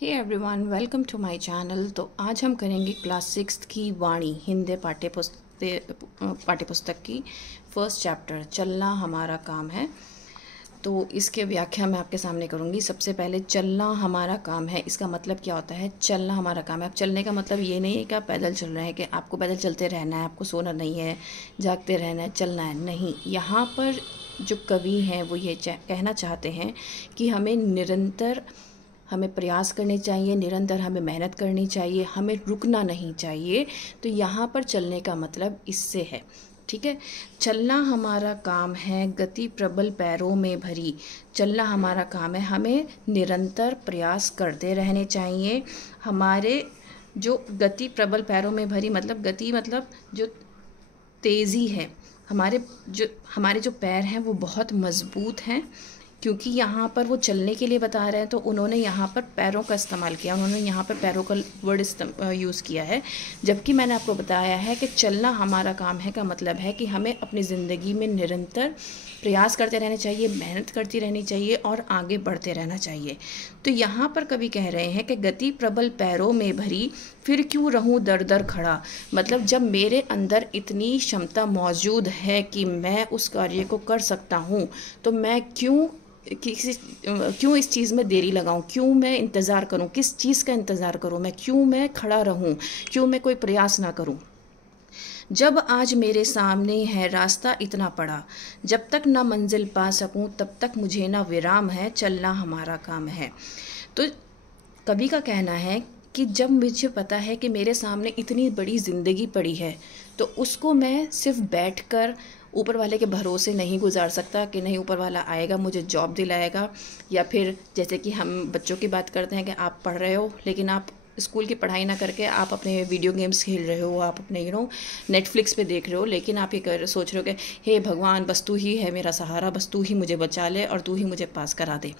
Hey everyone, welcome to my channel. तो आज हम करेंगे क्लास 6 की वाणी हिंदी पाठ्यपुस्तक की फर्स्ट चैप्टर चलना हमारा काम है। तो इसके व्याख्या मैं आपके सामने करूंगी। सबसे पहले चलना हमारा काम है, इसका मतलब क्या होता है? चलना हमारा काम है। अब चलने का मतलब ये नहीं है कि आप पैदल चल रहे हैं, कि आपको पैदल चलते रहना है, आपको सोना नहीं है, जागते रहना है, चलना है, नहीं। यहाँ पर जो कवि हैं वो ये कहना चाहते हैं कि हमें प्रयास करने चाहिए, निरंतर हमें मेहनत करनी चाहिए, हमें रुकना नहीं चाहिए। तो यहाँ पर चलने का मतलब इससे है, ठीक है। चलना हमारा काम है, गति प्रबल पैरों में भरी। चलना हमारा काम है, हमें निरंतर प्रयास करते रहने चाहिए। हमारे जो गति प्रबल पैरों में भरी मतलब गति मतलब जो तेज़ी है, हमारे जो पैर हैं वो बहुत मज़बूत हैं, क्योंकि यहाँ पर वो चलने के लिए बता रहे हैं तो उन्होंने यहाँ पर पैरों का इस्तेमाल किया, उन्होंने यहाँ पर पैरों का वर्ड यूज़ किया है। जबकि मैंने आपको बताया है कि चलना हमारा काम है का मतलब है कि हमें अपनी ज़िंदगी में निरंतर प्रयास करते रहना चाहिए, मेहनत करती रहनी चाहिए और आगे बढ़ते रहना चाहिए। तो यहाँ पर कवि कह रहे हैं कि गति प्रबल पैरों में भरी, फिर क्यों रहूं दर दर खड़ा। मतलब जब मेरे अंदर इतनी क्षमता मौजूद है कि मैं उस कार्य को कर सकता हूँ, तो मैं क्यों इस चीज़ में देरी लगाऊं, क्यों मैं इंतज़ार करूं, किस चीज़ का इंतज़ार करूं, क्यों मैं खड़ा रहूं, क्यों मैं कोई प्रयास ना करूं। जब आज मेरे सामने है रास्ता इतना पड़ा, जब तक ना मंजिल पा सकूं तब तक मुझे ना विराम है, चलना हमारा काम है। तो कवि का कहना है कि जब मुझे पता है कि मेरे सामने इतनी बड़ी ज़िंदगी पड़ी है, तो उसको मैं सिर्फ बैठकर ऊपर वाले के भरोसे नहीं गुजार सकता कि नहीं ऊपर वाला आएगा मुझे जॉब दिलाएगा। या फिर जैसे कि हम बच्चों की बात करते हैं कि आप पढ़ रहे हो लेकिन आप स्कूल की पढ़ाई ना करके आप अपने वीडियो गेम्स खेल रहे हो, आप अपने नेटफ्लिक्स पे देख रहे हो, लेकिन आप ये सोच रहे हो कि हे भगवान, बस तू ही है मेरा सहारा, बस तू ही मुझे बचा ले और तू ही मुझे पास करा दे।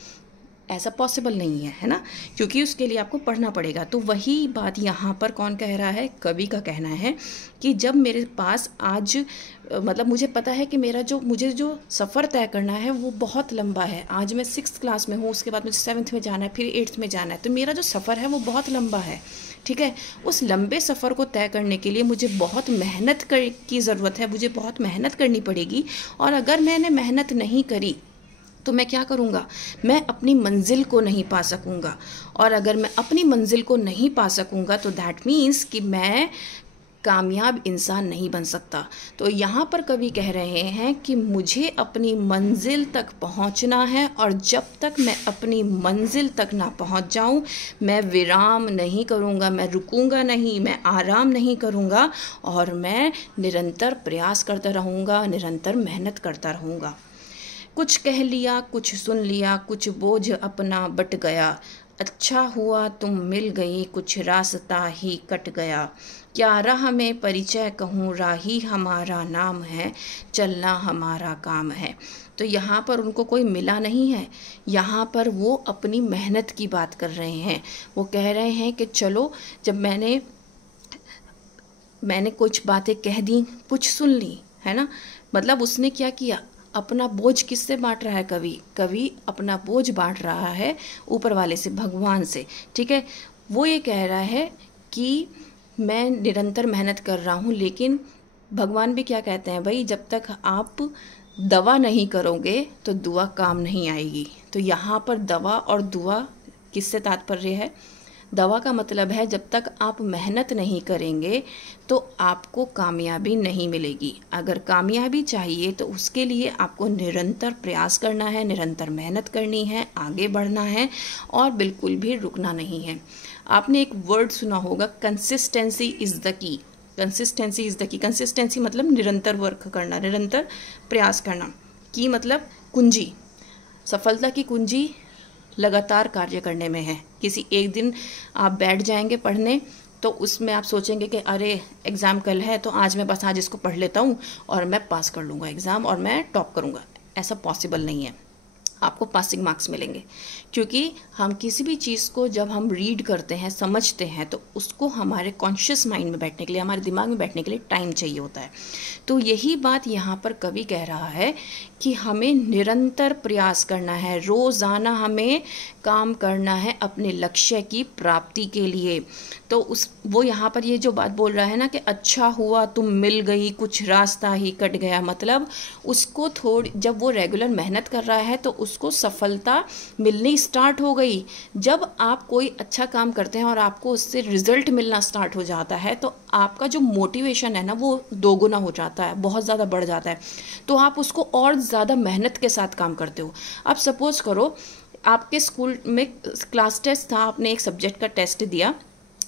ऐसा पॉसिबल नहीं है ना, क्योंकि उसके लिए आपको पढ़ना पड़ेगा। तो वही बात यहाँ पर कौन कह रहा है? कवि का कहना है कि जब मेरे पास आज मतलब मुझे पता है कि मुझे जो सफ़र तय करना है वो बहुत लंबा है। आज मैं 6th क्लास में हूँ, उसके बाद मुझे 7th में जाना है, फिर 8th में जाना है, तो मेरा जो सफ़र है वो बहुत लंबा है, ठीक है। उस लंबे सफ़र को तय करने के लिए मुझे बहुत मेहनत की ज़रूरत है, मुझे बहुत मेहनत करनी पड़ेगी। और अगर मैंने मेहनत नहीं करी तो मैं क्या करूँगा? मैं अपनी मंजिल को नहीं पा सकूँगा। और अगर मैं अपनी मंजिल को नहीं पा सकूँगा तो दैट मीन्स कि मैं कामयाब इंसान नहीं बन सकता। तो यहाँ पर कवि कह रहे हैं कि मुझे अपनी मंजिल तक पहुँचना है, और जब तक मैं अपनी मंजिल तक ना पहुँच जाऊँ मैं विराम नहीं करूँगा, मैं रुकूँगा नहीं, मैं आराम नहीं करूँगा, और मैं निरंतर प्रयास करता रहूँगा, निरंतर मेहनत करता रहूँगा। कुछ कह लिया, कुछ सुन लिया, कुछ बोझ अपना बट गया, अच्छा हुआ तुम मिल गई, कुछ रास्ता ही कट गया। क्या राह में परिचय कहूँ, राही हमारा नाम है, चलना हमारा काम है। तो यहाँ पर उनको कोई मिला नहीं है, यहाँ पर वो अपनी मेहनत की बात कर रहे हैं। वो कह रहे हैं कि चलो, जब मैंने कुछ बातें कह दी, कुछ सुन ली, है ना। मतलब उसने क्या किया? अपना बोझ किससे बांट रहा है? कवि अपना बोझ बांट रहा है ऊपर वाले से, भगवान से, ठीक है। वो ये कह रहा है कि मैं निरंतर मेहनत कर रहा हूँ, लेकिन भगवान भी क्या कहते हैं भाई, जब तक आप दवा नहीं करोगे तो दुआ काम नहीं आएगी। तो यहाँ पर दवा और दुआ किससे तात्पर्य है? दवा का मतलब है जब तक आप मेहनत नहीं करेंगे तो आपको कामयाबी नहीं मिलेगी। अगर कामयाबी चाहिए तो उसके लिए आपको निरंतर प्रयास करना है, निरंतर मेहनत करनी है, आगे बढ़ना है और बिल्कुल भी रुकना नहीं है। आपने एक वर्ड सुना होगा, consistency is the key. Consistency is the key. Consistency मतलब निरंतर वर्क करना, निरंतर प्रयास करना। की मतलब कुंजी, सफलता की कुंजी लगातार कार्य करने में है। किसी एक दिन आप बैठ जाएंगे पढ़ने तो उसमें आप सोचेंगे कि अरे एग्ज़ाम कल है तो आज इसको पढ़ लेता हूँ और मैं पास कर लूँगा एग्ज़ाम और मैं टॉप करूँगा। ऐसा पॉसिबल नहीं है। आपको पासिंग मार्क्स मिलेंगे। क्योंकि हम किसी भी चीज़ को जब हम रीड करते हैं, समझते हैं, तो उसको हमारे कॉन्शियस माइंड में बैठने के लिए, हमारे दिमाग में बैठने के लिए टाइम चाहिए होता है। तो यही बात यहाँ पर कवि कह रहा है कि हमें निरंतर प्रयास करना है, रोज़ाना हमें काम करना है अपने लक्ष्य की प्राप्ति के लिए। तो वो यहाँ पर ये जो बात बोल रहा है ना कि अच्छा हुआ तुम मिल गई, कुछ रास्ता ही कट गया, मतलब उसको थोड़ी, जब वो रेगुलर मेहनत कर रहा है तो उसको सफलता मिलनी स्टार्ट हो गई। जब आप कोई अच्छा काम करते हैं और आपको उससे रिजल्ट मिलना स्टार्ट हो जाता है तो आपका जो मोटिवेशन है ना वो दोगुना हो जाता है, बहुत ज़्यादा बढ़ जाता है। तो आप उसको और ज़्यादा मेहनत के साथ काम करते हो। अब सपोज़ करो आपके स्कूल में क्लास टेस्ट था, आपने एक सब्जेक्ट का टेस्ट दिया,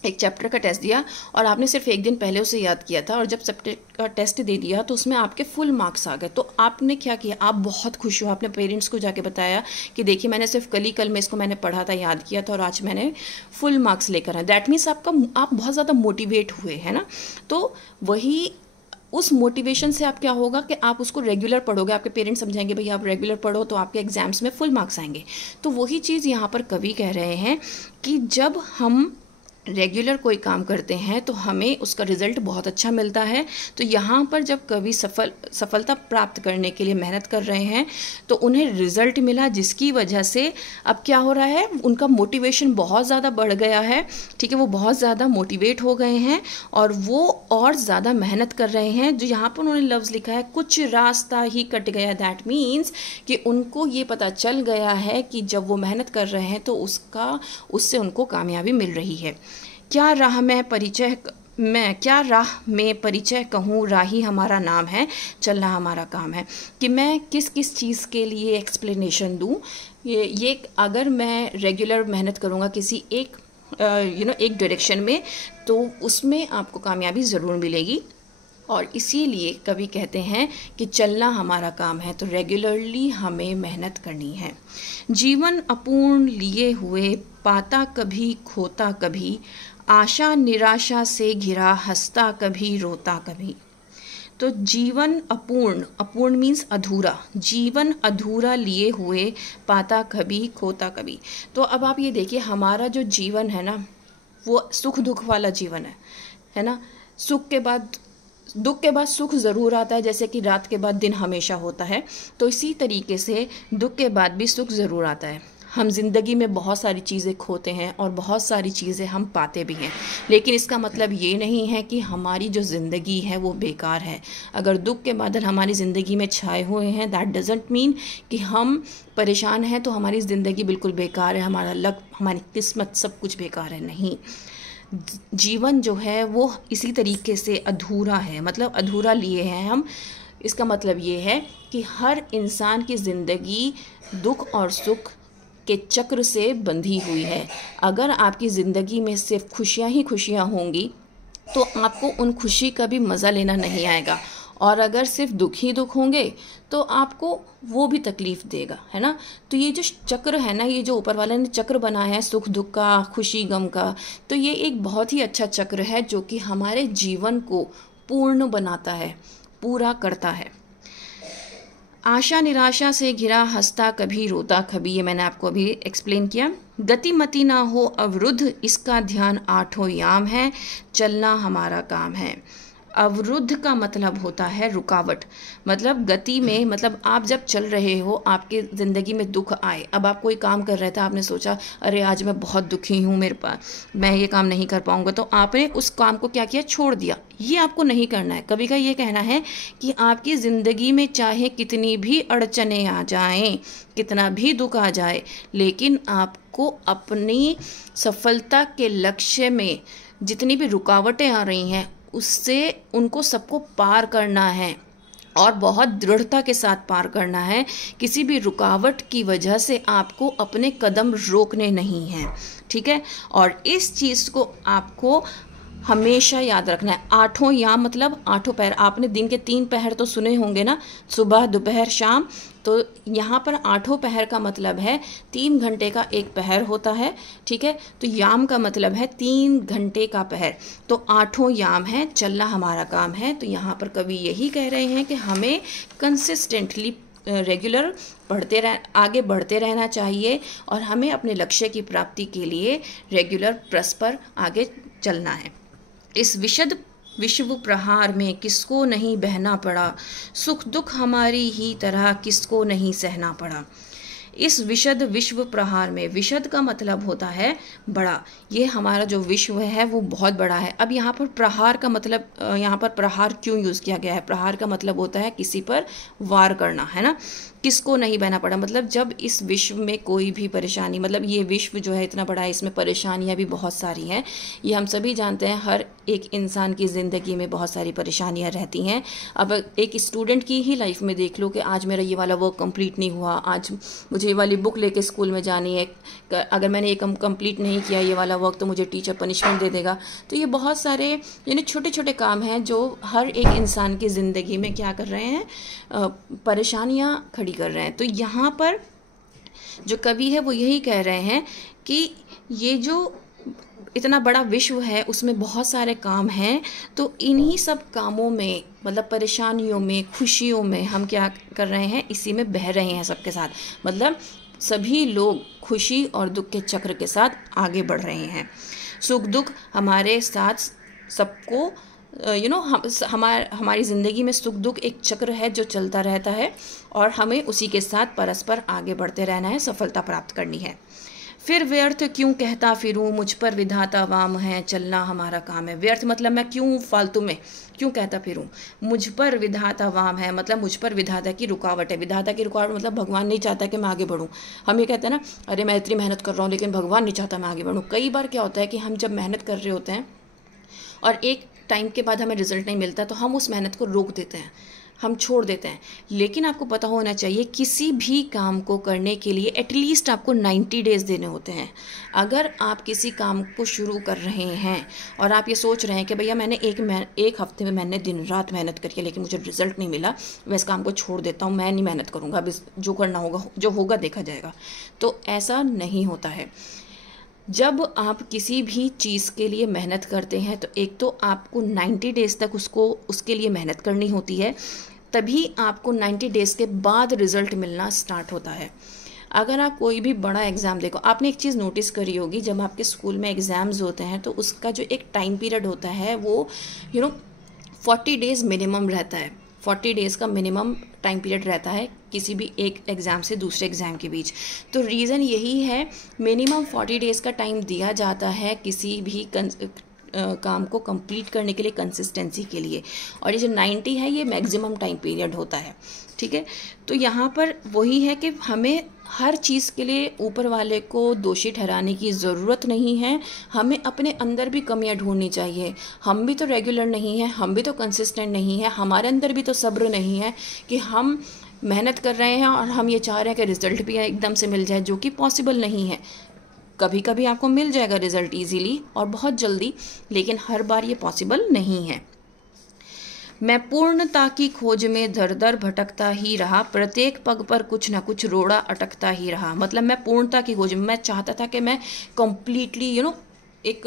एक चैप्टर का टेस्ट दिया और आपने सिर्फ एक दिन पहले उसे याद किया था, और जब सब्जेक्ट का टेस्ट दे दिया तो उसमें आपके फुल मार्क्स आ गए। तो आपने क्या किया, आप बहुत खुश हो, आपने पेरेंट्स को जाके बताया कि देखिए मैंने सिर्फ कल में इसको मैंने पढ़ा था, याद किया था और आज मैंने फुल मार्क्स लेकर आया। दैट मीन्स आप बहुत ज़्यादा मोटिवेट हुए, है ना। तो वही उस मोटिवेशन से आप क्या होगा कि आप उसको रेगुलर पढ़ोगे, आपके पेरेंट्स समझाएंगे भाई आप रेगुलर पढ़ो तो आपके एग्जाम्स में फुल मार्क्स आएंगे। तो वही चीज़ यहाँ पर कवि कह रहे हैं कि जब हम रेगुलर कोई काम करते हैं तो हमें उसका रिजल्ट बहुत अच्छा मिलता है। तो यहाँ पर जब कवि सफलता प्राप्त करने के लिए मेहनत कर रहे हैं तो उन्हें रिजल्ट मिला, जिसकी वजह से अब क्या हो रहा है, उनका मोटिवेशन बहुत ज़्यादा बढ़ गया है। ठीक है, वो बहुत ज़्यादा मोटिवेट हो गए हैं और वो और ज़्यादा मेहनत कर रहे हैं। जो यहाँ पर उन्होंने लफ्ज़ लिखा है कुछ रास्ता ही कट गया, दैट मीन्स कि उनको ये पता चल गया है कि जब वो मेहनत कर रहे हैं तो उससे उनको कामयाबी मिल रही है। क्या राह में परिचय कहूँ, राही हमारा नाम है, चलना हमारा काम है। कि मैं किस किस चीज़ के लिए एक्सप्लेनेशन दूँ। ये अगर मैं रेगुलर मेहनत करूँगा किसी एक एक डायरेक्शन में तो उसमें आपको कामयाबी ज़रूर मिलेगी। और इसीलिए कवि कहते हैं कि चलना हमारा काम है, तो रेगुलरली हमें मेहनत करनी है। जीवन अपूर्ण लिए हुए, पाता कभी खोता कभी, आशा निराशा से घिरा, हंसता कभी रोता कभी। तो जीवन अपूर्ण मीन्स अधूरा, जीवन अधूरा लिए हुए, पाता कभी खोता कभी। तो अब आप ये देखिए हमारा जो जीवन है ना वो सुख दुख वाला जीवन है ना। दुख के बाद सुख ज़रूर आता है, जैसे कि रात के बाद दिन हमेशा होता है। तो इसी तरीके से दुख के बाद भी सुख ज़रूर आता है। हम ज़िंदगी में बहुत सारी चीज़ें खोते हैं और बहुत सारी चीज़ें हम पाते भी हैं, लेकिन इसका मतलब ये नहीं है कि हमारी जो ज़िंदगी है वो बेकार है। अगर दुख के बादल हमारी ज़िंदगी में छाए हुए हैं, दैट डजंट मीन कि हम परेशान हैं तो हमारी ज़िंदगी बिल्कुल बेकार है, हमारा लक, हमारी किस्मत सब कुछ बेकार है। नहीं, जीवन जो है वो इसी तरीके से अधूरा है, मतलब अधूरा लिए हैं हम। इसका मतलब ये है कि हर इंसान की ज़िंदगी दुख और सुख के चक्र से बंधी हुई है। अगर आपकी ज़िंदगी में सिर्फ खुशियाँ ही खुशियाँ होंगी तो आपको उन खुशी का भी मज़ा लेना नहीं आएगा, और अगर सिर्फ दुख ही दुख होंगे तो आपको वो भी तकलीफ़ देगा, है ना। तो ये जो चक्र है ना, ये जो ऊपर वाले ने चक्र बनाया है सुख दुख का, खुशी गम का, तो ये एक बहुत ही अच्छा चक्र है जो कि हमारे जीवन को पूर्ण बनाता है, पूरा करता है। आशा निराशा से घिरा, हंसता कभी रोता कभी, ये मैंने आपको अभी एक्सप्लेन किया। गतिमति ना हो अवरुद्ध, इसका ध्यान आठों याम है, चलना हमारा काम है। अवरुद्ध का मतलब होता है रुकावट, मतलब गति में, मतलब आप जब चल रहे हो, आपके ज़िंदगी में दुख आए, अब आप कोई काम कर रहे थे, आपने सोचा अरे आज मैं बहुत दुखी हूँ, मेरे पास मैं ये काम नहीं कर पाऊँगा, तो आपने उस काम को क्या किया, छोड़ दिया। ये आपको नहीं करना है। कवि का ये कहना है कि आपकी ज़िंदगी में चाहे कितनी भी अड़चने आ जाएं, कितना भी दुख आ जाए, लेकिन आपको अपनी सफलता के लक्ष्य में जितनी भी रुकावटें आ रही हैं उससे उनको सबको पार करना है, और बहुत दृढ़ता के साथ पार करना है। किसी भी रुकावट की वजह से आपको अपने कदम रोकने नहीं हैं, ठीक है। और इस चीज़ को आपको हमेशा याद रखना है। आठों याम मतलब आठों पहर, आपने दिन के 3 पहर तो सुने होंगे ना, सुबह दोपहर शाम। तो यहाँ पर आठों पहर का मतलब है 3 घंटे का एक पहर होता है, ठीक है। तो याम का मतलब है 3 घंटे का पहर, तो आठों याम है, चलना हमारा काम है। तो यहाँ पर कवि यही कह रहे हैं कि हमें कंसिस्टेंटली रेगुलर आगे बढ़ते रहना चाहिए और हमें अपने लक्ष्य की प्राप्ति के लिए रेगुलर प्रेस पर आगे चलना है। इस विशद विश्व प्रहार में किसको नहीं बहना पड़ा, सुख दुख हमारी ही तरह किसको नहीं सहना पड़ा। इस विशद विश्व प्रहार में, विशद का मतलब होता है बड़ा, ये हमारा जो विश्व है वो बहुत बड़ा है। अब यहाँ पर प्रहार का मतलब, यहाँ पर प्रहार क्यों यूज़ किया गया है? प्रहार का मतलब होता है किसी पर वार करना, है ना। किसको नहीं बहना पड़ा मतलब जब इस विश्व में कोई भी परेशानी, मतलब ये विश्व जो है इतना बड़ा है, इसमें परेशानियां भी बहुत सारी हैं, ये हम सभी जानते हैं। हर एक इंसान की ज़िंदगी में बहुत सारी परेशानियां रहती हैं। अब एक स्टूडेंट की ही लाइफ में देख लो कि आज मेरा ये वाला वर्क कंप्लीट नहीं हुआ, आज मुझे ये वाली बुक लेके स्कूल में जानी है, अगर मैंने ये कंप्लीट नहीं किया ये वाला वर्क तो मुझे टीचर पनिशमेंट दे देगा। तो ये बहुत सारे यानी छोटे छोटे काम हैं जो हर एक इंसान की ज़िंदगी में क्या कर रहे हैं, परेशानियां खड़ी कर रहे हैं। तो यहाँ पर जो कवि है वो यही कह रहे हैं कि ये जो इतना बड़ा विश्व है उसमें बहुत सारे काम हैं, तो इन्हीं सब कामों में, मतलब परेशानियों में, खुशियों में हम क्या कर रहे हैं, इसी में बह रहे हैं सबके साथ। मतलब सभी लोग खुशी और दुख के चक्र के साथ आगे बढ़ रहे हैं। सुख दुख हमारे साथ सबको हमारी ज़िंदगी में सुख दुख एक चक्र है जो चलता रहता है और हमें उसी के साथ परस्पर आगे बढ़ते रहना है, सफलता प्राप्त करनी है। फिर व्यर्थ क्यों कहता फिरूं, मुझ पर विधाता वाम है, चलना हमारा काम है। व्यर्थ मतलब मैं क्यों फालतू में क्यों कहता फिरूं, मुझ पर विधाता वाम है मतलब मुझ पर विधाता की रुकावट है। विधाता की रुकावट मतलब भगवान नहीं चाहता कि मैं आगे बढ़ूं। हम ये कहते हैं ना, अरे मैं इतनी मेहनत कर रहा हूँ लेकिन भगवान नहीं चाहता मैं आगे बढ़ूँ। कई बार क्या होता है कि हम जब मेहनत कर रहे होते हैं और एक टाइम के बाद हमें रिजल्ट नहीं मिलता तो हम उस मेहनत को रोक देते हैं, हम छोड़ देते हैं। लेकिन आपको पता होना चाहिए किसी भी काम को करने के लिए एटलीस्ट आपको 90 डेज़ देने होते हैं। अगर आप किसी काम को शुरू कर रहे हैं और आप ये सोच रहे हैं कि भैया मैंने एक हफ्ते में मैंने दिन रात मेहनत करी लेकिन मुझे रिजल्ट नहीं मिला, मैं इस काम को छोड़ देता हूँ, मैं नहीं मेहनत करूँगा, अब जो करना होगा, जो होगा देखा जाएगा, तो ऐसा नहीं होता है। जब आप किसी भी चीज़ के लिए मेहनत करते हैं तो एक तो आपको 90 डेज़ तक उसके लिए मेहनत करनी होती है, तभी आपको 90 डेज़ के बाद रिज़ल्ट मिलना स्टार्ट होता है। अगर आप कोई भी बड़ा एग्ज़ाम देखो, आपने एक चीज़ नोटिस करी होगी, जब आपके स्कूल में एग्ज़ाम्स होते हैं तो उसका जो एक टाइम पीरियड होता है वो 40 डेज़ मिनिमम रहता है। 40 डेज़ का मिनिमम टाइम पीरियड रहता है किसी भी एक एग्ज़ाम से दूसरे एग्ज़ाम के बीच। तो रीज़न यही है, मिनिमम 40 डेज़ का टाइम दिया जाता है किसी भी काम को कंप्लीट करने के लिए, कंसिस्टेंसी के लिए। और ये जो 90 है ये मैक्सिमम टाइम पीरियड होता है, ठीक है। तो यहाँ पर वही है कि हमें हर चीज़ के लिए ऊपर वाले को दोषी ठहराने की ज़रूरत नहीं है, हमें अपने अंदर भी कमियां ढूंढनी चाहिए। हम भी तो रेगुलर नहीं हैं, हम भी तो कंसिस्टेंट नहीं हैं, हमारे अंदर भी तो सब्र नहीं है कि हम मेहनत कर रहे हैं और हम ये चाह रहे हैं कि रिज़ल्ट भी एकदम से मिल जाए, जो कि पॉसिबल नहीं है। कभी कभी आपको मिल जाएगा रिज़ल्ट ईजीली और बहुत जल्दी, लेकिन हर बार ये पॉसिबल नहीं है। मैं पूर्णता की खोज में दर दर भटकता ही रहा, प्रत्येक पग पर कुछ ना कुछ रोड़ा अटकता ही रहा। मतलब मैं पूर्णता की खोज में, मैं चाहता था कि मैं कंप्लीटली एक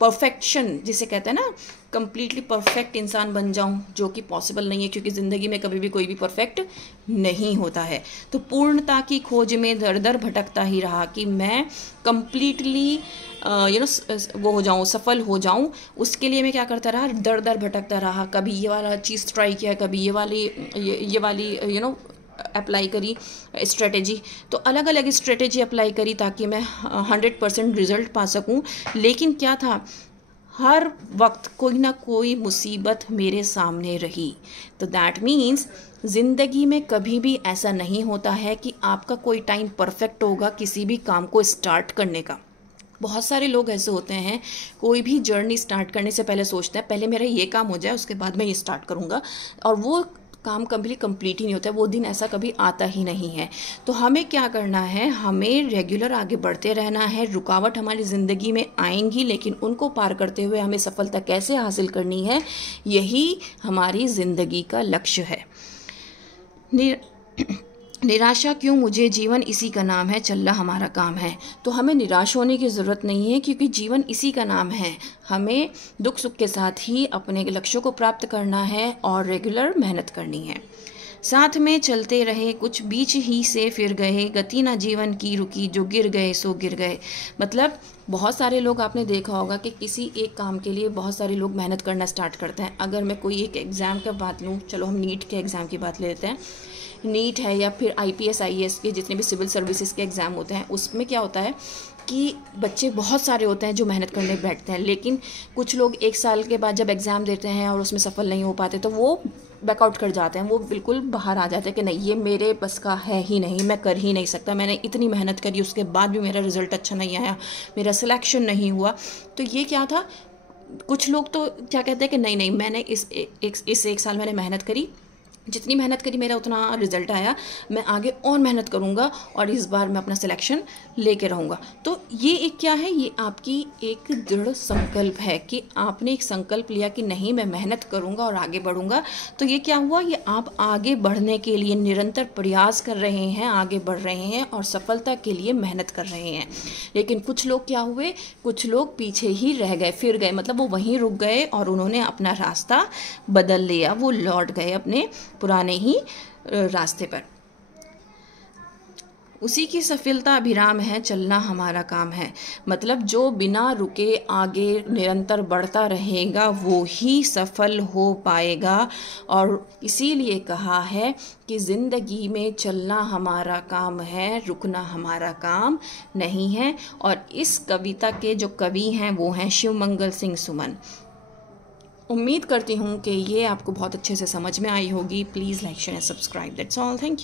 परफेक्शन जिसे कहते हैं ना, कंप्लीटली परफेक्ट इंसान बन जाऊं, जो कि पॉसिबल नहीं है क्योंकि ज़िंदगी में कभी भी कोई भी परफेक्ट नहीं होता है। तो पूर्णता की खोज में दर दर भटकता ही रहा कि मैं कंप्लीटली वो हो जाऊं, सफल हो जाऊं। उसके लिए मैं क्या करता रहा, दर दर भटकता रहा। कभी ये वाला चीज़ ट्राई किया, कभी ये वाली अप्लाई करी स्ट्रेटेजी, तो अलग अलग स्ट्रेटेजी अप्लाई करी ताकि मैं 100% रिज़ल्ट पा सकूं। लेकिन क्या था, हर वक्त कोई ना कोई मुसीबत मेरे सामने रही। तो दैट मीन्स ज़िंदगी में कभी भी ऐसा नहीं होता है कि आपका कोई टाइम परफेक्ट होगा किसी भी काम को स्टार्ट करने का। बहुत सारे लोग ऐसे होते हैं, कोई भी जर्नी स्टार्ट करने से पहले सोचते हैं पहले मेरा ये काम हो जाए उसके बाद मैं ये स्टार्ट करूँगा, और वो काम कभी कंप्लीट ही नहीं होता है, वो दिन ऐसा कभी आता ही नहीं है। तो हमें क्या करना है, हमें रेगुलर आगे बढ़ते रहना है। रुकावट हमारी ज़िंदगी में आएंगी, लेकिन उनको पार करते हुए हमें सफलता कैसे हासिल करनी है, यही हमारी ज़िंदगी का लक्ष्य है। निराशा क्यों मुझे, जीवन इसी का नाम है, चलना हमारा काम है। तो हमें निराश होने की ज़रूरत नहीं है क्योंकि जीवन इसी का नाम है। हमें दुख सुख के साथ ही अपने लक्ष्यों को प्राप्त करना है और रेगुलर मेहनत करनी है। साथ में चलते रहे कुछ बीच ही से फिर गए, गति ना जीवन की रुकी, जो गिर गए सो गिर गए। मतलब बहुत सारे लोग आपने देखा होगा कि किसी एक काम के लिए बहुत सारे लोग मेहनत करना स्टार्ट करते हैं। अगर मैं कोई एक एग्ज़ाम का बात लूँ, चलो हम नीट के एग्ज़ाम की बात ले लेते हैं। नीट है या फिर IPS IAS के जितने भी सिविल सर्विसेज के एग्ज़ाम होते हैं, उसमें क्या होता है कि बच्चे बहुत सारे होते हैं जो मेहनत करने बैठते हैं, लेकिन कुछ लोग 1 साल के बाद जब एग्ज़ाम देते हैं और उसमें सफल नहीं हो पाते तो वो बैकआउट कर जाते हैं, वो बिल्कुल बाहर आ जाते हैं कि नहीं, ये मेरे बस का है ही नहीं, मैं कर ही नहीं सकता, मैंने इतनी मेहनत करी उसके बाद भी मेरा रिज़ल्ट अच्छा नहीं आया, मेरा सिलेक्शन नहीं हुआ। तो ये क्या था, कुछ लोग तो क्या कहते हैं कि नहीं नहीं, मैंने इस 1 साल मैंने मेहनत करी, जितनी मेहनत करी मेरा उतना रिजल्ट आया, मैं आगे और मेहनत करूँगा और इस बार मैं अपना सिलेक्शन लेके रहूँगा। तो ये एक क्या है, ये आपकी एक दृढ़ संकल्प है कि आपने एक संकल्प लिया कि नहीं मैं मेहनत करूँगा और आगे बढ़ूँगा। तो ये क्या हुआ, ये आप आगे बढ़ने के लिए निरंतर प्रयास कर रहे हैं, आगे बढ़ रहे हैं और सफलता के लिए मेहनत कर रहे हैं। लेकिन कुछ लोग क्या हुए, कुछ लोग पीछे ही रह गए, फिर गए, मतलब वो वहीं रुक गए और उन्होंने अपना रास्ता बदल लिया, वो लौट गए अपने पुराने ही रास्ते पर। उसी की सफलता अभिराम है, चलना हमारा काम है। मतलब जो बिना रुके आगे निरंतर बढ़ता रहेगा वो ही सफल हो पाएगा। और इसीलिए कहा है कि ज़िंदगी में चलना हमारा काम है, रुकना हमारा काम नहीं है। और इस कविता के जो कवि हैं वो हैं शिवमंगल सिंह सुमन। उम्मीद करती हूँ कि ये आपको बहुत अच्छे से समझ में आई होगी। Please like share and subscribe. That's all. Thank you.